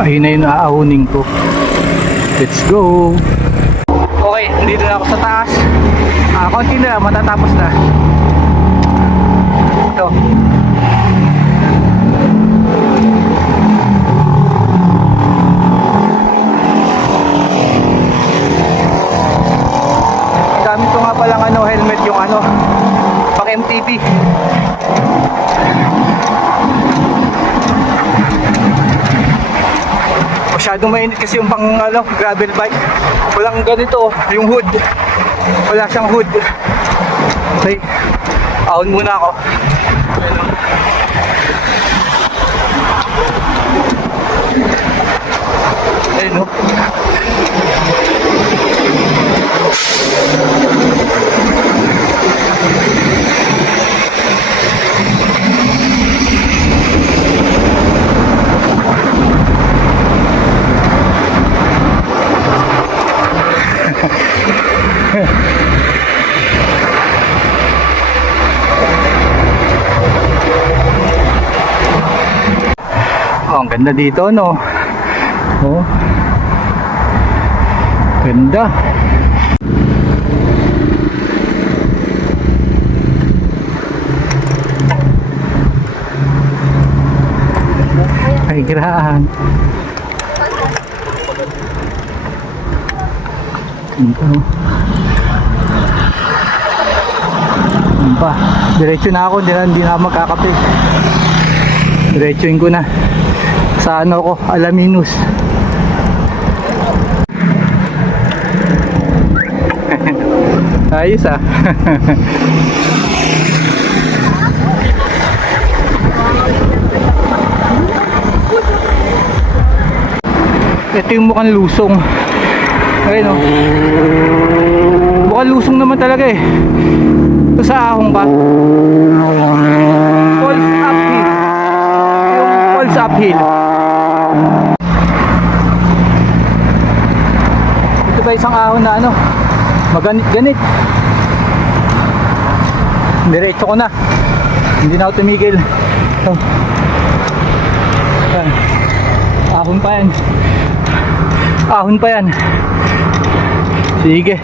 Ayun na yung naaahunin ko. Let's go. Okay, dito na ako sa taas. Konti na, matatapos na. Ito. Gamit ko nga palang helmet yung pang MTB. Masyadong mainit kasi yung pang gravel bike. Walang ganito, yung hood. Wala siyang hood. Okay, ahon muna ako. Ayun o. Oh, ang ganda dito, no? Oh. Ganda. Ay, grahan. Ganda. Pa, diretso na ako, hindi na magkakape. Diretsuin ko na sa ko, Alaminos. Ayos ah. Ito yung mukhang lusong. Ayun o. Mukhang lusong naman talaga eh. Ito sa ahong ka. Falls uphill. Yung falls uphill. Ito ba isang ahon na maganit-ganit. Diretso ko na. Hindi na ako tumigil. Ito. Yan. Ahon pa yan. Ahon pa yan. Sige.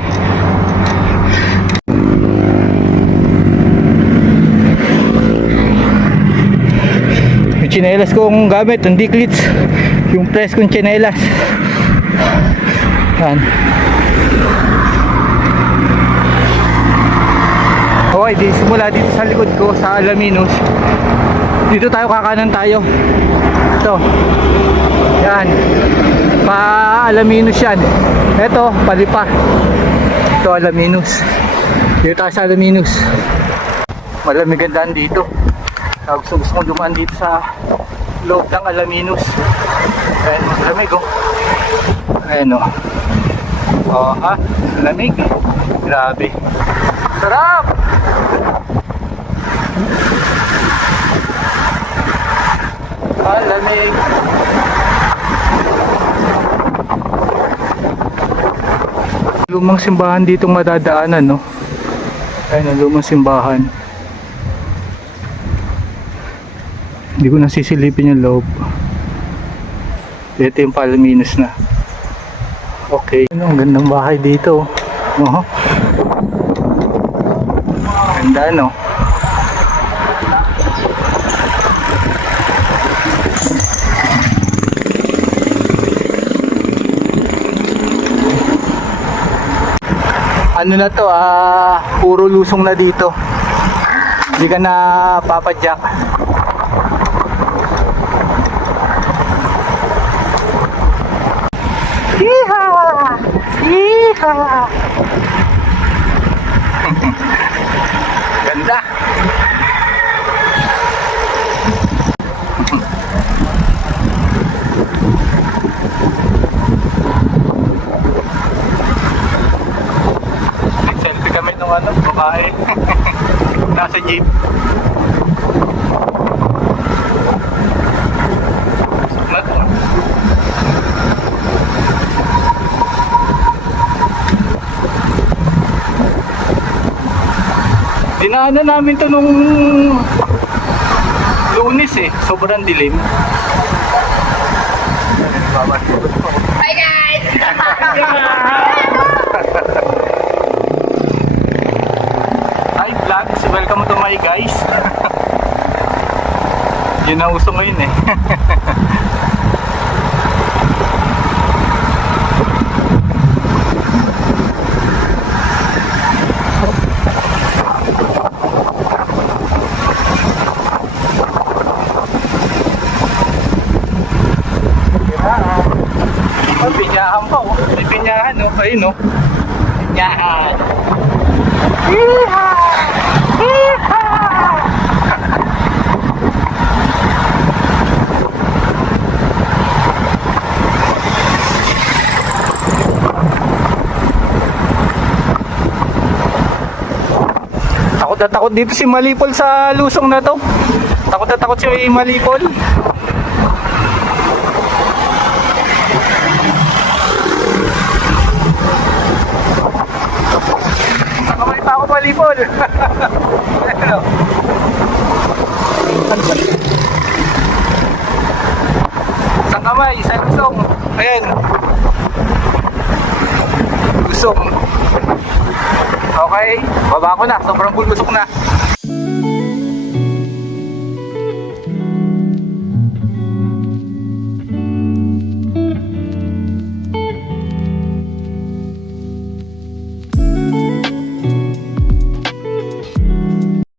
Yung tsinelas kong gamit, yung Diclits, yung press kong tsinelas. Yan. Okay, simula dito sa likod ko sa Alaminos. Dito tayo, kakanan tayo. Ito. Yan. Pa Alaminos yan. Ito, palipa. Ito Alaminos. Dito tayo sa Alaminos. Malamig ang daan dito. Gusto kong dumaan dito sa loob ng Alaminos. Ayan, malamig oh. Ayan oh. Oh ha, malamig. Grabe. Sarap! Malamig. Lumang simbahan ditong madadaanan, no? Ayan ang lumang simbahan. Hindi ko nasisilipin yung loob. Ito yung Alaminos na. Okay. Ang gandang bahay dito. Oh. Ganda, no? Ano na to, puro lusong na dito. Hindi ka na papadyak. Yeeha! Yeeha! Ganda! Selfie kami nung babae. Nasa jeep. Dinaanan namin to nung Lunes eh, sobrang dilim. Hi guys! Hi vlogs, welcome to my guys. Yun ang uso ngayon eh. Oh, pinyahan pa oh. May pinyahan oh. Ayun oh. Pinyahan. Yeehaw! Yeehaw! Takot na takot dito si Malipol sa lusong na to. Takot na takot si Malipol. Nakamay pa ako Malipol. Ano? Isang kamay, isang lusong. Ayan. Lusong. Okay, baba ko na. Sobrang bulusok na.